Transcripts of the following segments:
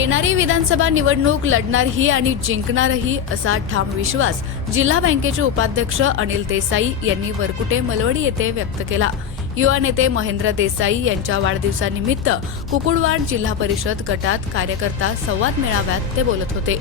येणारी विधानसभा निवडणूक लढणारही आणि जिंकणारही असा ठाम विश्वास जिल्हा बँकेचे उपाध्यक्ष अनिल देसाई यांनी वरकुटे मलवडी येथे व्यक्त केला. युवा नेते महेंद्र देसाई यांच्या वाढदिवसानिमित्त कुकुडवाड जिल्हा परिषद गटात कार्यकर्ता संवाद मेळाव्यात ते बोलत होते.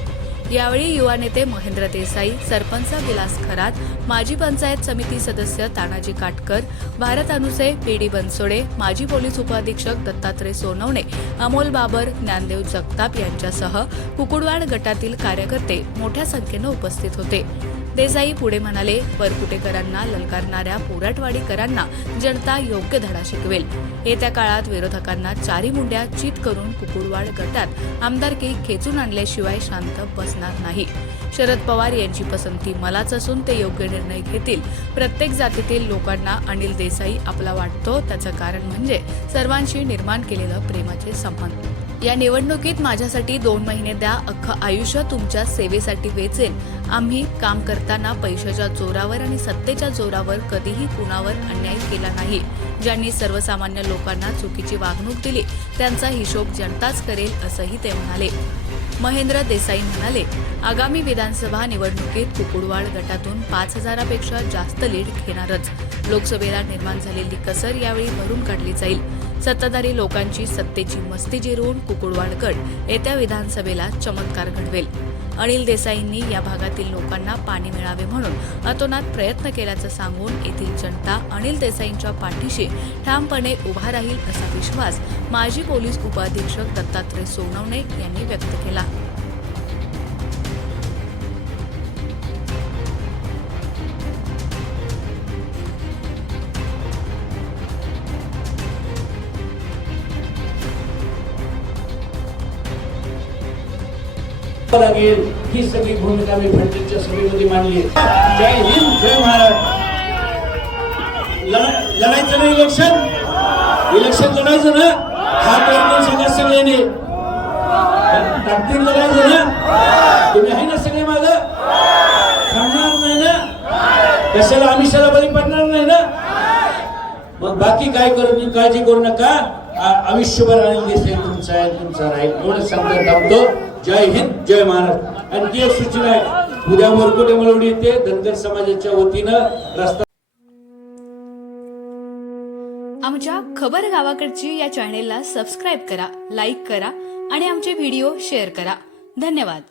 यावेळी युवा नेते महेंद्र देसाई सरपंच विलास खरात माजी पंचायत समिती सदस्य तानाजी काटकर भारत अनुसे पीडी बनसोडे माजी पोलीस उपअधीक्षक दत्तात्रय सोनवणे अमोल बाबर ज्ञानदेव जगताप यांच्यासह कुकुडवाड गटातील कार्यकर्ते मोठ्या संख्येनं उपस्थित होते. देसाई पुढे म्हणाले परकुटेकरांना ललकारणाऱ्या पोराटवाडीकरांना जनता योग्य धडा शिकवेल. येत्या काळात विरोधकांना चारी मुंड्या चित करून कुकुडवाड गटात आमदारकी खेचून आणल्याशिवाय शांत बसणार नाही. शरद पवार यांची पसंती मलाच असून ते योग्य निर्णय घेतील. प्रत्येक जातीतील लोकांना अनिल देसाई आपला वाटतो. त्याचं कारण म्हणजे सर्वांशी निर्माण केलेलं प्रेमाचे संबंध. या निवडणुकीत माझ्यासाठी दोन महिने द्या अख्खं आयुष्य तुमच्या सेवेसाठी वेचेन. आम्ही काम करताना पैशाच्या जोरावर आणि सत्तेच्या जोरावर कधीही कुणावर अन्याय केला नाही. ज्यांनी सर्वसामान्य लोकांना चुकीची वागणूक दिली त्यांचा हिशोब जनताच करेल असंही ते म्हणाले. महेंद्र देसाई म्हणाले आगामी विधानसभा निवडणुकीत कुकुडवाड गटातून पाच हजारापेक्षा जास्त लीड घेणारच. लोकसभेला निर्माण झालेली कसर यावेळी भरून काढली जाईल. सत्ताधारी लोकांची सत्तेची मस्ती जिरवून कुकुडवाड गट येत्या विधानसभेला चमत्कार घडवेल. अनिल देसाईंनी या भागातील लोकांना पाणी मिळावे म्हणून अतोनात प्रयत्न केल्याचं सांगून येथील जनता अनिल देसाईंच्या पाठीशी ठामपणे उभा राहील असा विश्वास माजी पोलीस उपअधीक्षक दत्तात्रय सोनवणे यांनी व्यक्त केला. लागेल ही सगळी भूमिका मी फडणवीसच्या सभेमध्ये मांडली आहे. जय हिंद जय महाराज लढायचं ना इलेक्शन. इलेक्शन लढायचं ना? हा प्रयत्न सांगा सगळ्यांनी. ताकदीन लढायचं ना? तुम्ही आहे ना सगळे माग? थांबणार नाही ना? कशाला आमिषाला बरी पडणार नाही ना? मग बाकी काय करू काळजी करू नका. आयुष्यभर अनिल दिसेल तुमचा आहे तुमचा राहील. एवढं सांगतो जय हिंद जय महाराष्ट्र. आणखी एक सूचना आहे उद्या मोरकुटे मळवडी येते धनगर समाजाच्या वतीनं रस्ता आमच्या खबर गावाकडची या चॅनेलला सबस्क्राईब करा लाईक करा आणि आमचे व्हिडिओ शेअर करा. धन्यवाद.